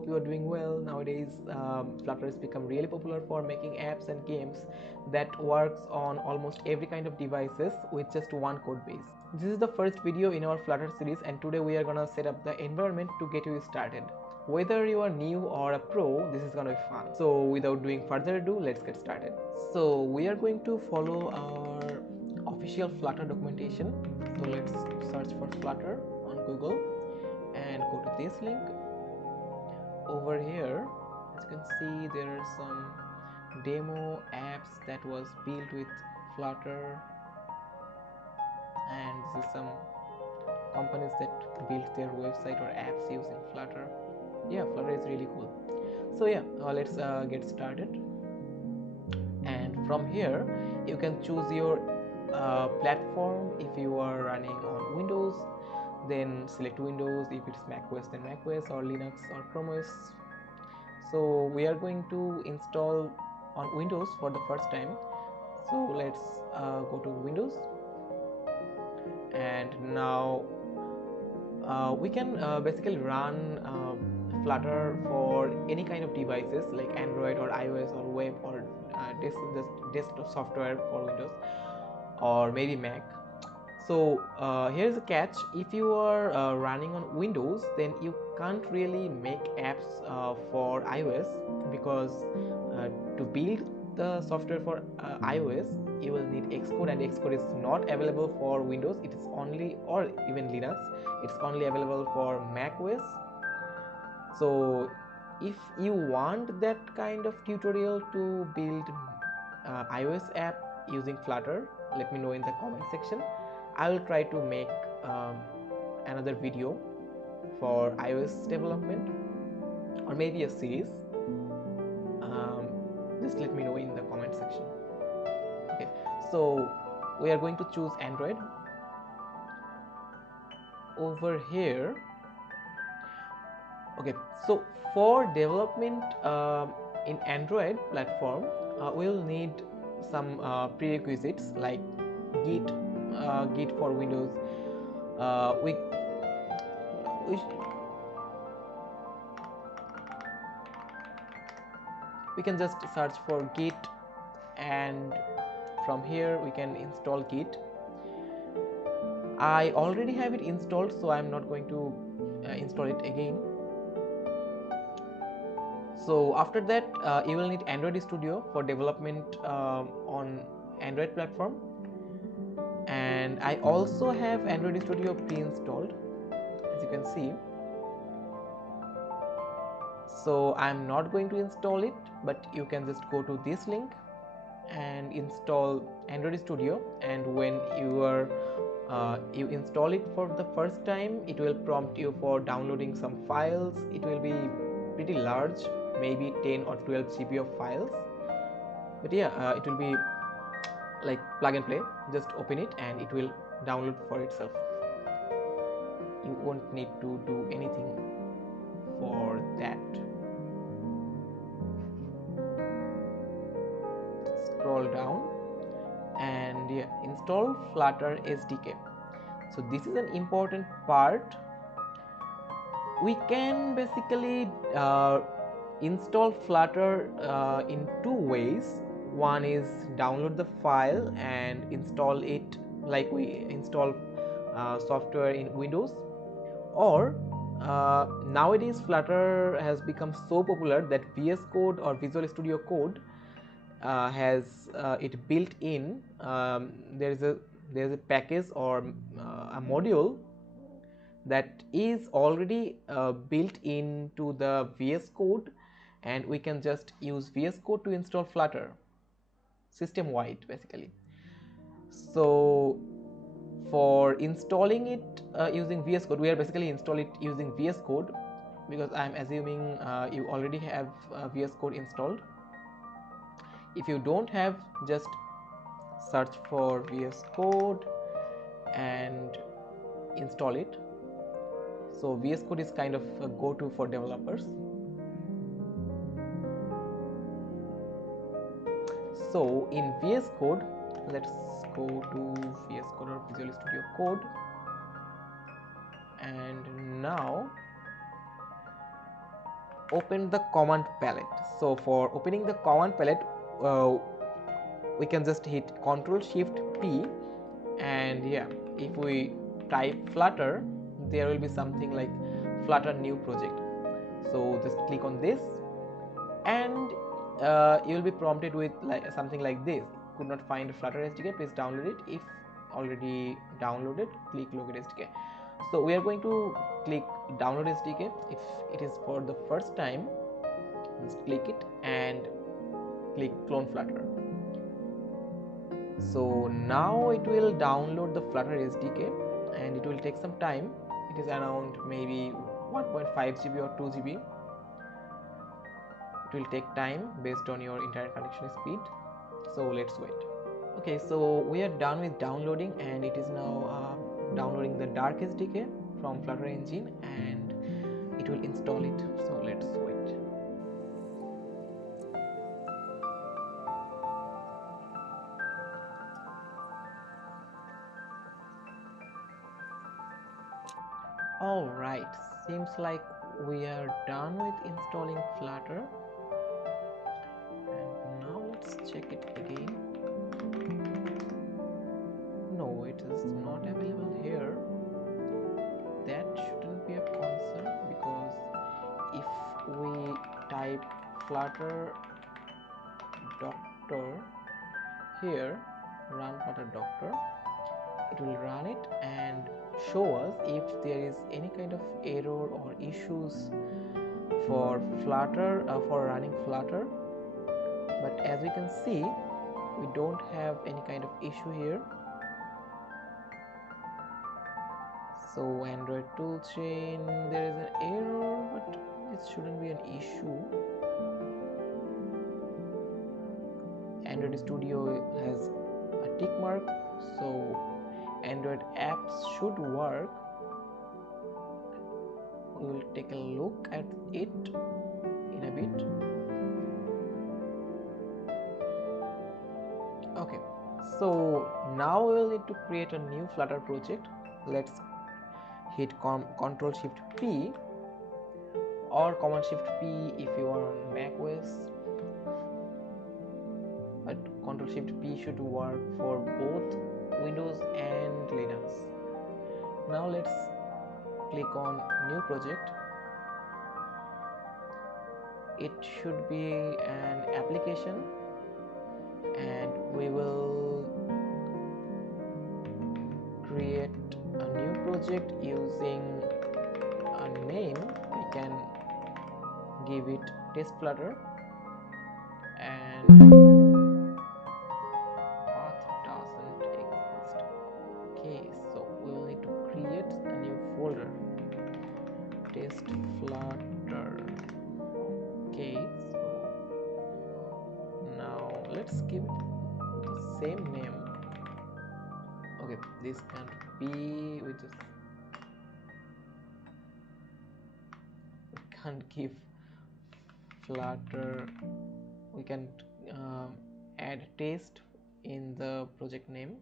hope you are doing well. Nowadays, Flutter has become really popular for making apps and games that works on almost every kind of devices with just one code base. This is the first video in our Flutter series, and today we are gonna set up the environment to get you started. Whether you are new or a pro, this is gonna be fun. So without doing further ado, let's get started. So we are going to follow our official Flutter documentation. So let's search for Flutter on Google and go to this link. Over here, as you can see, there are some demo apps that was built with Flutter, and this is some companies that built their website or apps using Flutter. Yeah, Flutter is really cool. So yeah, let's get started. And from here you can choose your platform. If you are running on Windows, then select Windows. If it's macOS, then macOS, or Linux or Chrome OS. So we are going to install on Windows for the first time. So let's go to Windows, and now we can basically run Flutter for any kind of devices like Android or iOS or web or desktop software for Windows or maybe Mac. So here's a catch: if you are running on Windows, then you can't really make apps for iOS, because to build the software for iOS, you will need Xcode, and Xcode is not available for Windows. It is only, or even Linux, it's only available for Mac OS. So if you want that kind of tutorial to build iOS app using Flutter, let me know in the comment section. I will try to make another video for iOS development, or maybe a series. Just let me know in the comment section. Okay, so we are going to choose Android. Over here, okay, so for development in Android platform, we'll need some prerequisites like Git for Windows. We can just search for Git, and from here we can install Git. I already have it installed, so I'm not going to install it again. So after that, you will need Android Studio for development on Android platform, and I also have Android Studio pre-installed, as you can see. So I'm not going to install it, but you can just go to this link and install Android Studio. And when you install it for the first time, it will prompt you for downloading some files. It will be pretty large, maybe 10 or 12 GB of files, but yeah, it will be like plug and play. Just open it and it will download for itself. You won't need to do anything for that. Scroll down and yeah, install Flutter SDK. So this is an important part. We can basically install Flutter in two ways. One is download the file and install it like we install software in Windows, or nowadays Flutter has become so popular that VS Code or Visual Studio Code has it built in. There is a package or a module that is already built into the VS Code, and we can just use VS Code to install Flutter system wide basically. So for installing it using VS Code, we are basically install it using VS Code, because I'm assuming you already have VS Code installed. If you don't have, just search for VS Code and install it. So VS Code is kind of a go-to for developers. So in VS Code, let's go to VS Code or Visual Studio Code, and now open the command palette. So for opening the command palette, we can just hit Ctrl Shift P, and yeah, if we type Flutter, there will be something like Flutter new project. So just click on this, and you will be prompted with like something like this: could not find Flutter SDK, please download it. If already downloaded, click locate SDK. So we are going to click download SDK. If it is for the first time, just click it and click clone Flutter. So now it will download the Flutter SDK, and it will take some time. It is around maybe 1.5 GB or 2 GB. It will take time based on your internet connection speed, so let's wait. Okay, so we are done with downloading, and it is now downloading the dark SDK from Flutter engine, and it will install it, so let's wait. Alright, seems like we are done with installing Flutter, and now let's check it again. No, it is not available here. That shouldn't be a concern, because if we type Flutter doctor here, run Flutter doctor, it will run it and show us if there is any kind of error or issues for Flutter, for running Flutter. But as we can see, we don't have any kind of issue here. So Android toolchain, there is an error, but it shouldn't be an issue. Android Studio has a tick mark, so Android apps should work. We will take a look at it in a bit. Okay, so now we will need to create a new Flutter project. Let's hit Ctrl Shift P or Command Shift P if you are on Mac OS, but Ctrl Shift P should work for both Windows and Linux. Now let's click on new project. It should be an application, and we will create a new project using a name. We can give it test Flutter, and path doesn't exist. Okay, so we will need to create a new folder, test Flutter. Okay, so now let's give it the same name. Okay, this can't be, we can't give Flutter, we can add test in the project name,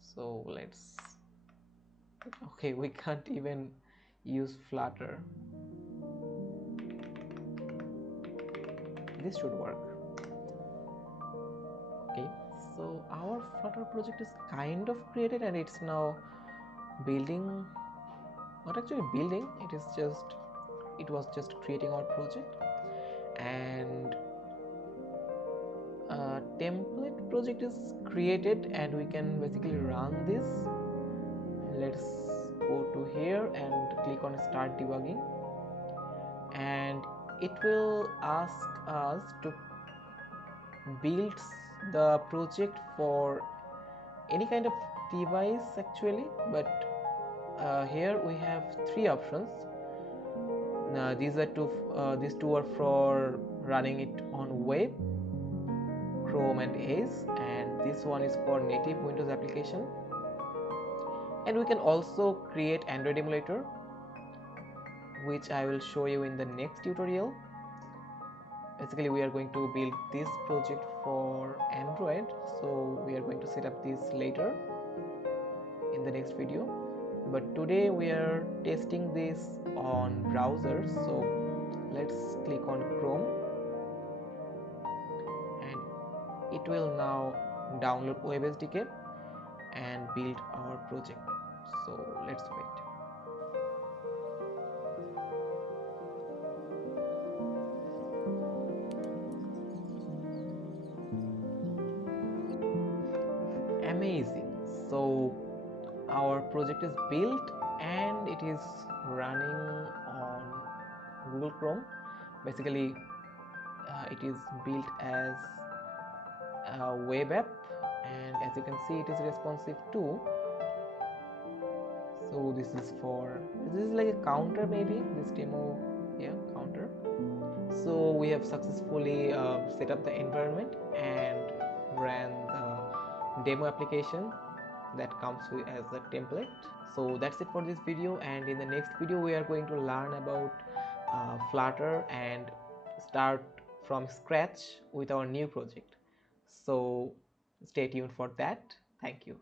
so let's, okay, we can't even use Flutter. This should work. Okay, so our Flutter project is kind of created, and it's now building, not actually building, it was just creating our project, and a template project is created, and we can basically run this. Let's go to here and click on start debugging, and it will ask us to build the project for any kind of device actually, but here we have three options. These two are for running it on web, Chrome and Edge, and this one is for native Windows application. And we can also create Android emulator, which I will show you in the next tutorial. Basically, we are going to build this project for Android, so we are going to set up this later in the next video. But today we are testing this on browsers, so click on Chrome, and it will now download WebSDK and build our project. So let's wait. Amazing. So our project is built and it is running on Google Chrome. Basically, it is built as a web app, and as you can see, it is responsive too. So this is like a counter, maybe this demo, yeah, counter. So we have successfully set up the environment and ran the demo application that comes with as a template. So that's it for this video, and in the next video we are going to learn about Flutter and start from scratch with our new project. So stay tuned for that. Thank you.